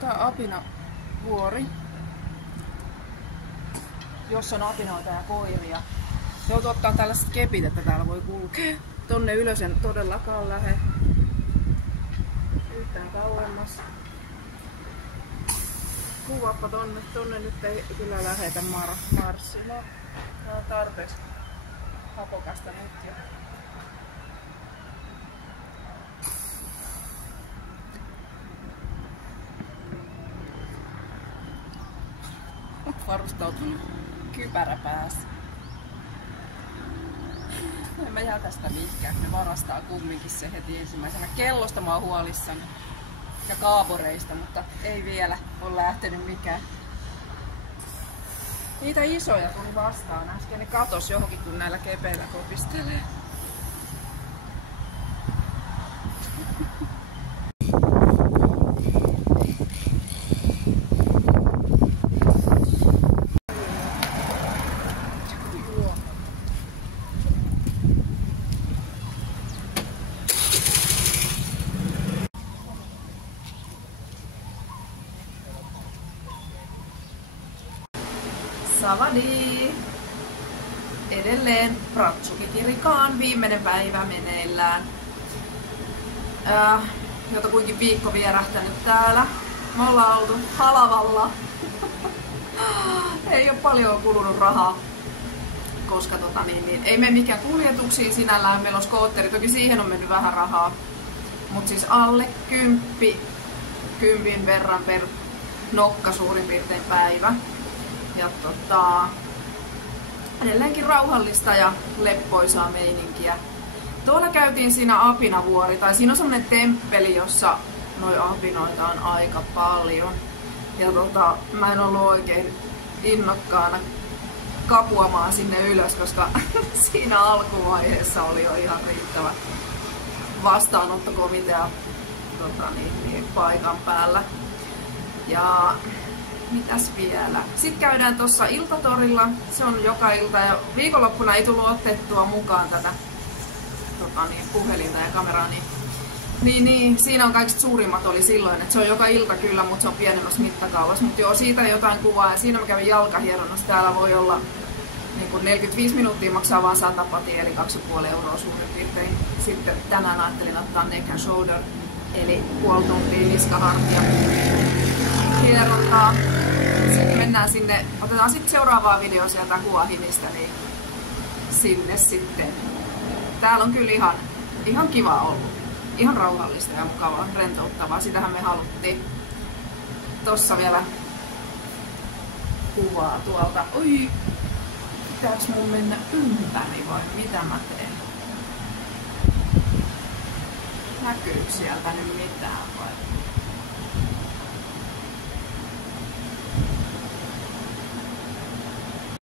Tää on apinavuori, jossa on apinoita ja koiria. Joutuu ottaa tällaiset kepit, että täällä voi kulkea. Tonne ylös en todellakaan lähde yhtään kauemmas. Kuvaappa tonne nyt ei kyllä lähetä marssimaan. Tää on tarpeeksi hapokasta nyt jo. Varustautunut kypärä päässä. En mä jätä sitä mihinkään, ne varastaa kumminkin se heti ensimmäisenä. Kellosta mä oon huolissani ja kaaporeista, mutta ei vielä ole lähtenyt mikään. Niitä isoja tuli vastaan äsken, ne katos johonkin kun näillä kepeillä kopistelee. Savadi! Edelleen Pratsukikirikaan viimeinen päivä meneillään. Jotakuinkin viikko vierähtänyt täällä. Me ollaan oltu halavalla. Ei ole paljon kulunut rahaa, koska ei mene mikään kuljetuksiin sinällään. Meillä on skootteri, toki siihen on mennyt vähän rahaa. Mutta siis alle 10 verran per nokka suurin piirtein päivä. Ja edelleenkin rauhallista ja leppoisaa meininkiä. Tuolla käytiin siinä apinavuori, tai siinä on semmonen temppeli, jossa noi apinoita on aika paljon. Ja mä en ollut oikein innokkaana kapuamaan sinne ylös, koska siinä alkuvaiheessa oli jo ihan riittävä vastaanottokomitea paikan päällä. Ja mitäs vielä? Sitten käydään tuossa iltatorilla. Se on joka ilta ja viikonloppuna ei tullut otettua mukaan tätä puhelinta ja kameraa. Niin, siinä on kaikista suurimmat oli silloin, että se on joka ilta kyllä, mutta se on pienemmässä mittakaavassa. Mutta joo, siitä jotain kuvaa ja siinä mä kävin jalkahieronnassa. Täällä voi olla niin 45 minuuttia maksaa vaan 100 patia, eli 2,5 euroa suurin piirtein. Sitten tänään ajattelin ottaa neck and shoulder, eli puoli tuntia niskahartia hierontaa. Sitten mennään sinne, otetaan sitten seuraavaa videoa sieltä Huahinista, niin sinne sitten. Täällä on kyllä ihan kiva ollut. Ihan rauhallista ja mukavaa, rentouttavaa. Sitähän me haluttiin. Tossa vielä kuvaa tuolta. Oi! Pitääks mun mennä ympäri vai mitä mä teen? Näkyykö sieltä nyt mitään vai?